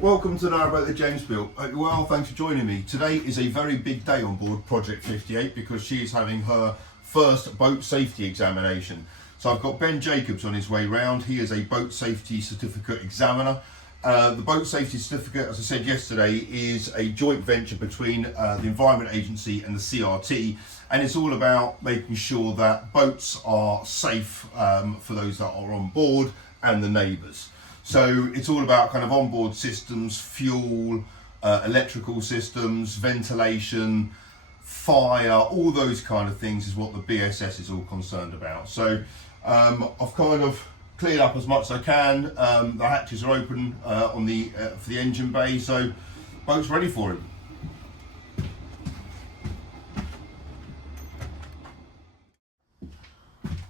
Welcome to Narrowboat the James Bill. Well, thanks for joining me. Today is a very big day on board Project 58 because she is having her first boat safety examination. So I've got Ben Jacobs on his way round. He is a boat safety certificate examiner. The boat safety certificate, as I said yesterday, is a joint venture between the Environment Agency and the CRT, and it's all about making sure that boats are safe for those that are on board and the neighbours. So it's all about kind of onboard systems, fuel, electrical systems, ventilation, fire, all those kind of things is what the BSS is all concerned about. So I've kind of cleared up as much as I can. The hatches are open on the for the engine bay, so boat's ready for him.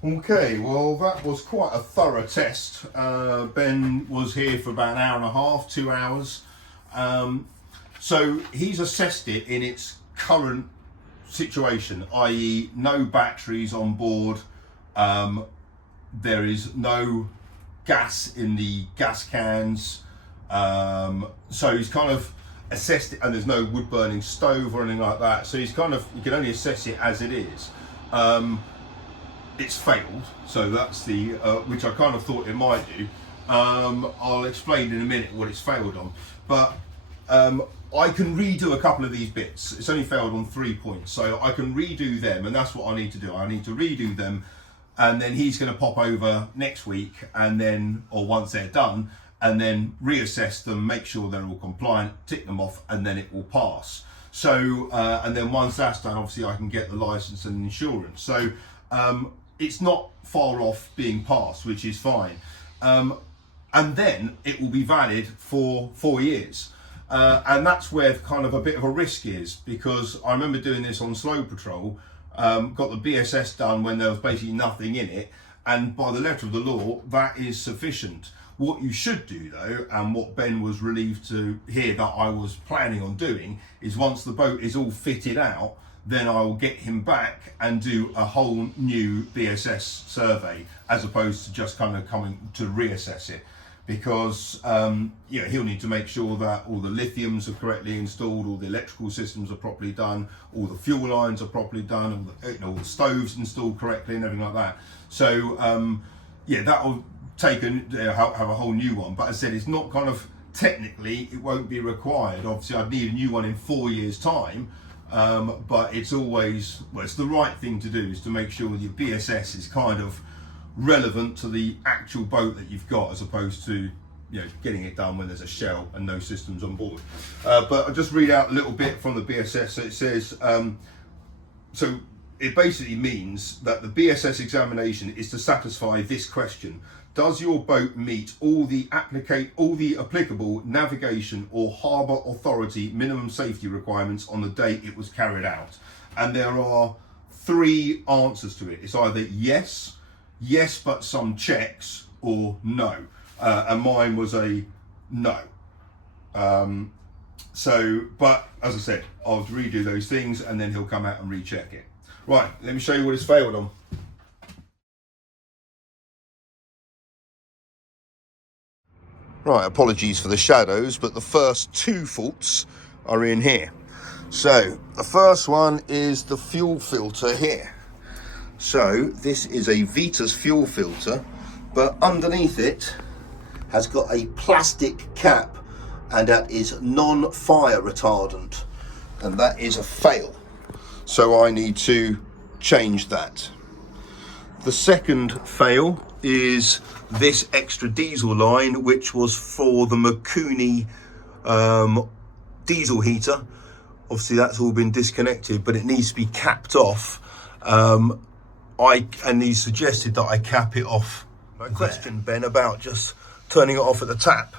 Okay, well that was quite a thorough test. Ben was here for about an hour and a half, 2 hours. So he's assessed it in its current situation, i.e. no batteries on board, there is no gas in the gas cans, so he's kind of assessed it, and there's no wood burning stove or anything like that, so he's kind of, you can only assess it as it is. It's failed, so that's the which I kind of thought it might do. I'll explain in a minute what it's failed on, but I can redo a couple of these bits. It's only failed on 3 points, so I can redo them, and that's what I need to do. I need to redo them, and then he's going to pop over next week, and then, or once they're done, and then reassess them, make sure they're all compliant, tick them off, and then it will pass. So, and then once that's done, obviously I can get the license and insurance. So it's not far off being passed, which is fine. And then it will be valid for 4 years. And that's where kind of a bit of a risk is, because I remember doing this on slow patrol, got the BSS done when there was basically nothing in it, and by the letter of the law, that is sufficient. What you should do though, and what Ben was relieved to hear that I was planning on doing, is once the boat is all fitted out, then I will get him back and do a whole new BSS survey, as opposed to just kind of coming to reassess it. Because he'll need to make sure that all the lithiums are correctly installed, all the electrical systems are properly done, all the fuel lines are properly done, all the stoves installed correctly and everything like that. So that will take have a whole new one. But as I said, it's not kind of technically, it won't be required. Obviously I'd need a new one in 4 years time, but it's always, well, it's the right thing to do, is to make sure your BSS is kind of relevant to the actual boat that you've got, as opposed to getting it done when there's a shell and no systems on board. But I'll just read out a little bit from the BSS. So it says, so it basically means that the BSS examination is to satisfy this question: does your boat meet all the applicable navigation or harbour authority minimum safety requirements on the day it was carried out? And there are 3 answers to it. It's either yes but some checks, or no. And mine was a no. But as I said, I'll redo those things and then he'll come out and recheck it. Right, let me show you what it's failed on. Right, apologies for the shadows, but the first 2 faults are in here. So the first one is the fuel filter here. So this is a Vitas fuel filter, but underneath it has got a plastic cap, and that is non-fire retardant, and that is a fail. So I need to change that. The second fail is this extra diesel line, which was for the Makuni diesel heater. Obviously that's all been disconnected, but it needs to be capped off. And he suggested that I cap it off. I questioned Ben about just turning it off at the tap,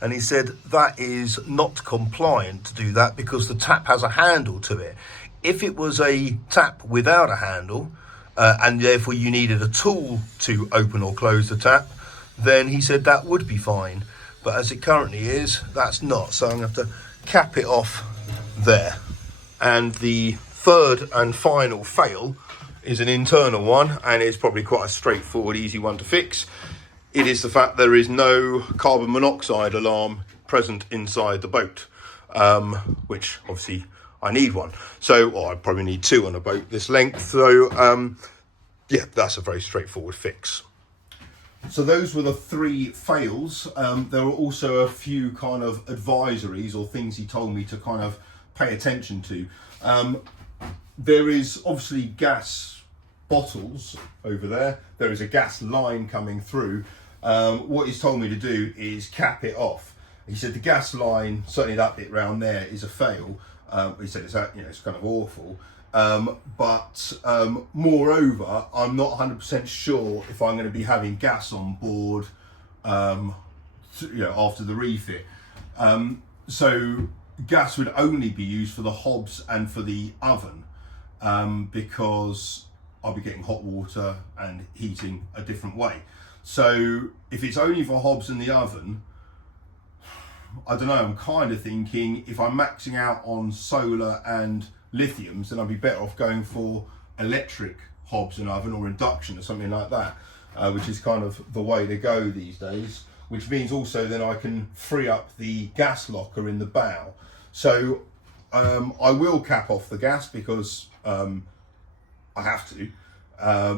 and he said that is not compliant to do that because the tap has a handle to it. If it was a tap without a handle, and therefore you needed a tool to open or close the tap, then he said that would be fine. But as it currently is, that's not. So I'm going to have to cap it off there. And the third and final fail is an internal one, and it's probably quite a straightforward, easy one to fix. It is the fact there is no carbon monoxide alarm present inside the boat, which obviously I need one. So I probably need 2 on a boat this length. So yeah, that's a very straightforward fix. So those were the 3 fails. There were also a few kind of advisories or things he told me to kind of pay attention to. There is obviously gas bottles over there. There is a gas line coming through. What he's told me to do is cap it off. He said the gas line, certainly that bit round there, is a fail. He said it's, it's kind of awful. But moreover, I'm not 100% sure if I'm going to be having gas on board, after the refit. So gas would only be used for the hobs and for the oven, because I'll be getting hot water and heating a different way. So if it's only for hobs and the oven, I don't know, I'm kind of thinking if I'm maxing out on solar and lithiums, then I'd be better off going for electric hobs and oven or induction or something like that, which is kind of the way to go these days, which means also then I can free up the gas locker in the bow. So I will cap off the gas because I have to,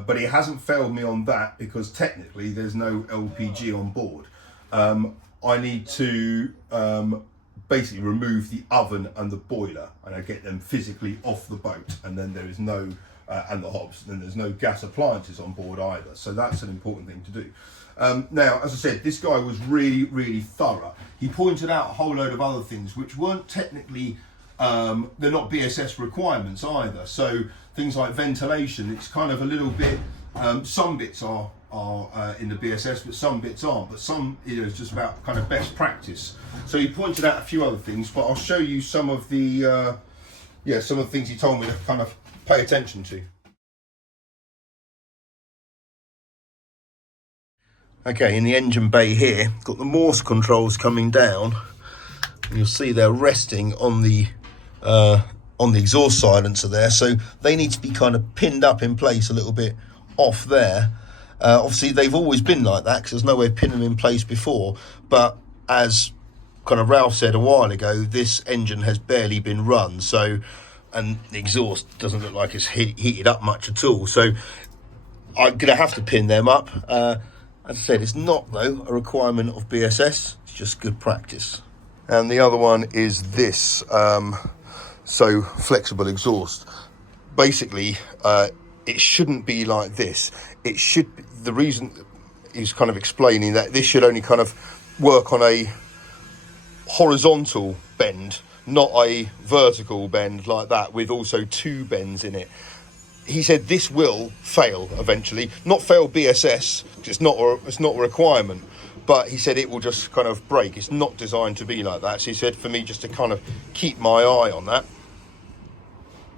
but it hasn't failed me on that because technically there's no LPG on board. I need to basically remove the oven and the boiler, and I get them physically off the boat, and then there is no and the hobs, then there's no gas appliances on board either. So that's an important thing to do. Now, as I said, this guy was really thorough. He pointed out a whole load of other things which weren't technically, they're not BSS requirements either. So things like ventilation, it's kind of a little bit, some bits are in the BSS, but some bits aren't. But some is just about kind of best practice. So he pointed out a few other things, but I'll show you some of the some of the things he told me to kind of pay attention to. Okay, in the engine bay here, got the Morse controls coming down, and you'll see they're resting on the exhaust silencer there. So they need to be kind of pinned up in place a little bit off there. Obviously they've always been like that because there's no way of pinning them in place before, but as kind of Ralph said a while ago, this engine has barely been run, so, and the exhaust doesn't look like it's heated up much at all, so I'm gonna have to pin them up. As I said, it's not though a requirement of BSS, it's just good practice. And the other one is this so flexible exhaust. Basically it shouldn't be like this. It should be, the reason he's kind of explaining that this should only kind of work on a horizontal bend, not a vertical bend like that with also 2 bends in it. He said this will fail eventually, not fail BSS, because it's not a requirement, but he said it will just kind of break. It's not designed to be like that. So he said for me just to kind of keep my eye on that.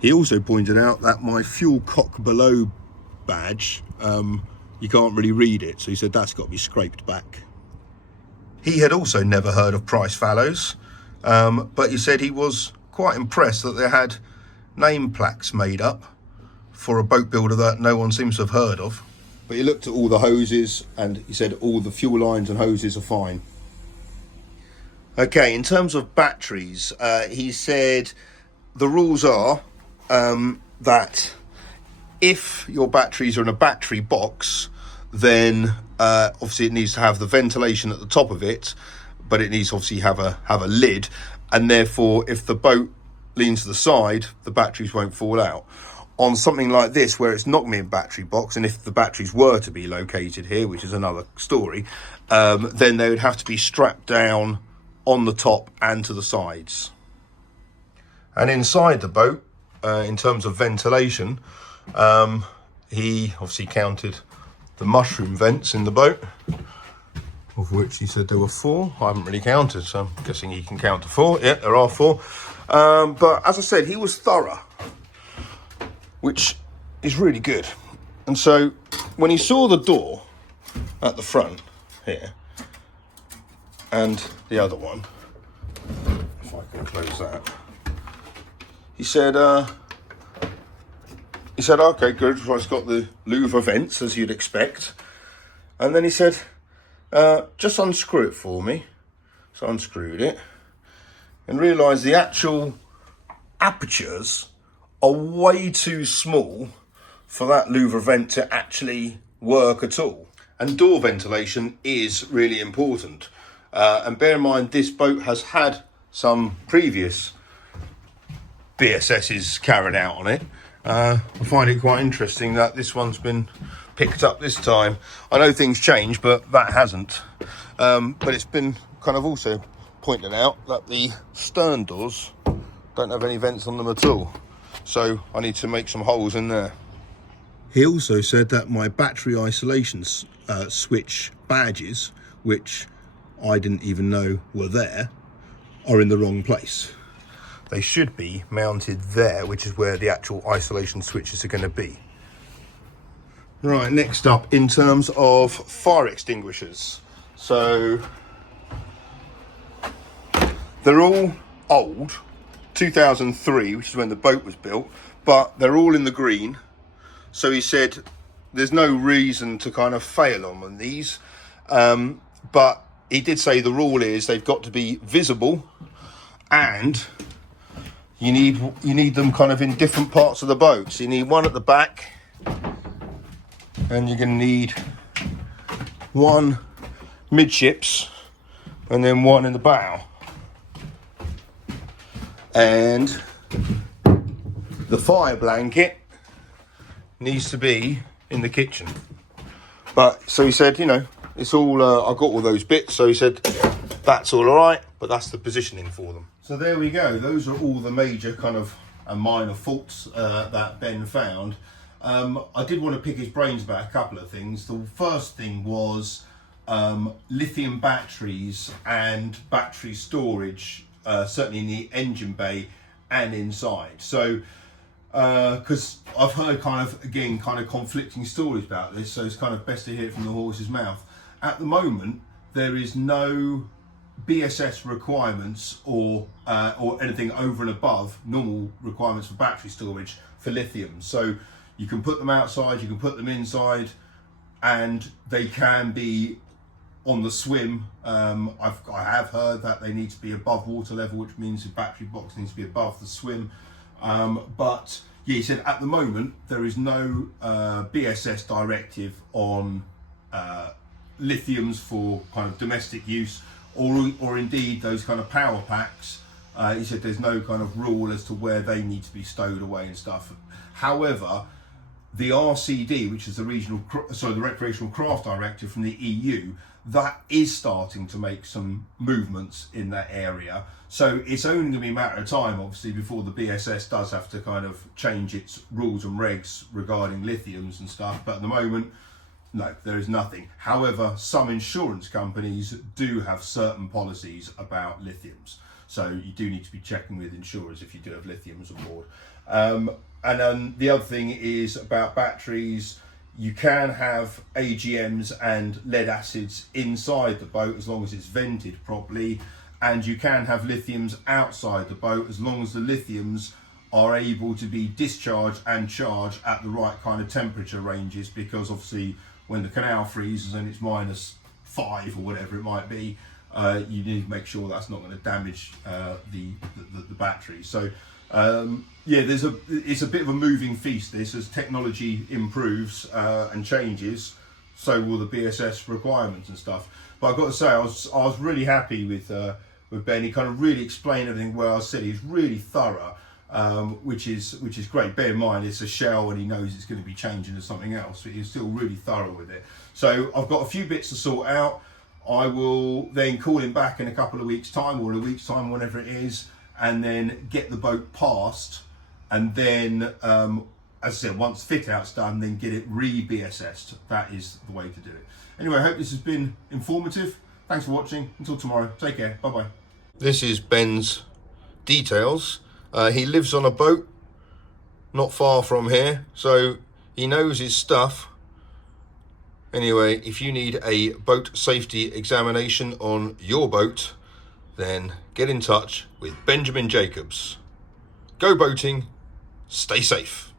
He also pointed out that my fuel cock below badge, you can't really read it, so he said that's got to be scraped back. He had also never heard of price fallows, but he said he was quite impressed that they had name plaques made up for a boat builder that no one seems to have heard of. But he looked at all the hoses and he said all the fuel lines and hoses are fine. Okay, in terms of batteries, he said the rules are that if your batteries are in a battery box, then obviously it needs to have the ventilation at the top of it, but it needs to obviously have a lid, and therefore if the boat leans to the side, the batteries won't fall out. On something like this where it's not going to be a battery box, and if the batteries were to be located here, which is another story, then they would have to be strapped down on the top and to the sides. And inside the boat, in terms of ventilation, he obviously counted the mushroom vents in the boat, of which he said there were 4. I haven't really counted, so I'm guessing he can count to 4. Yeah, there are 4. But as I said, he was thorough, which is really good. And so when he saw the door at the front here and the other one, if I can close that, he said okay, good, so it's got the louver vents as you'd expect. And then he said, just unscrew it for me, So I unscrewed it and realised the actual apertures are way too small for that louver vent to actually work at all. And door ventilation is really important. And bear in mind, this boat has had some previous BSSs carried out on it. I find it quite interesting that this one's been picked up this time. I know things change, but that hasn't. But it's been kind of also pointed out that the stern doors don't have any vents on them at all. So I need to make some holes in there. He also said that my battery isolation switch badges, which I didn't even know were there, are in the wrong place. They should be mounted there, which is where the actual isolation switches are going to be. Right, next up, in terms of fire extinguishers. So they're all old, 2003, which is when the boat was built, but they're all in the green. So he said there's no reason to kind of fail on these. But he did say the rule is they've got to be visible, and you need them kind of in different parts of the boat. So you need one at the back, and you're going to need one midships, and then one in the bow. And the fire blanket needs to be in the kitchen. But so he said, you know, it's all I got all those bits, so he said that's all right, but that's the positioning for them. So there we go. Those are all the major kind of minor faults that Ben found. I did want to pick his brains about a couple of things. The first thing was lithium batteries and battery storage, certainly in the engine bay and inside. So because I've heard kind of conflicting stories about this, so it's kind of best to hear it from the horse's mouth. At the moment, there is no BSS requirements or anything over and above normal requirements for battery storage for lithium. So you can put them outside, you can put them inside, and they can be on the swim. I have heard that they need to be above water level, which means the battery box needs to be above the swim. But yeah, he said at the moment there is no BSS directive on lithiums for kind of domestic use, or indeed those kind of power packs. He said there's no kind of rule as to where they need to be stowed away and stuff. However, the RCD, which is the Recreational Craft Directive from the EU, that is starting to make some movements in that area. So it's only going to be a matter of time, obviously, before the BSS does have to kind of change its rules and regs regarding lithiums and stuff. But at the moment, no, there is nothing. However, some insurance companies do have certain policies about lithiums. So you do need to be checking with insurers if you do have lithiums on board. And then the other thing is about batteries. You can have AGMs and lead acids inside the boat as long as it's vented properly, and you can have lithiums outside the boat as long as the lithiums are able to be discharged and charged at the right kind of temperature ranges, because obviously when the canal freezes and it's -5 or whatever it might be, you need to make sure that's not going to damage the battery. So yeah, it's a bit of a moving feast, this, as technology improves and changes, so will the BSS requirements and stuff. But I've got to say, I was really happy with Ben. He kind of really explained everything well. I said he's really thorough, which is great. Bear in mind it's a shell and he knows it's going to be changing to something else, but he's still really thorough with it. So I've got a few bits to sort out. I will then call him back in a couple of weeks' time, or in a week's time, whenever it is, and then get the boat passed, and then as I said, once fit out's done, then get it re-BSS'd. That is the way to do it. Anyway, I hope this has been informative. Thanks for watching. Until tomorrow, take care. Bye bye. This is Ben's details. He lives on a boat not far from here, so he knows his stuff. Anyway, if you need a boat safety examination on your boat, then get in touch with Benjamin Jacobs. Go boating, stay safe.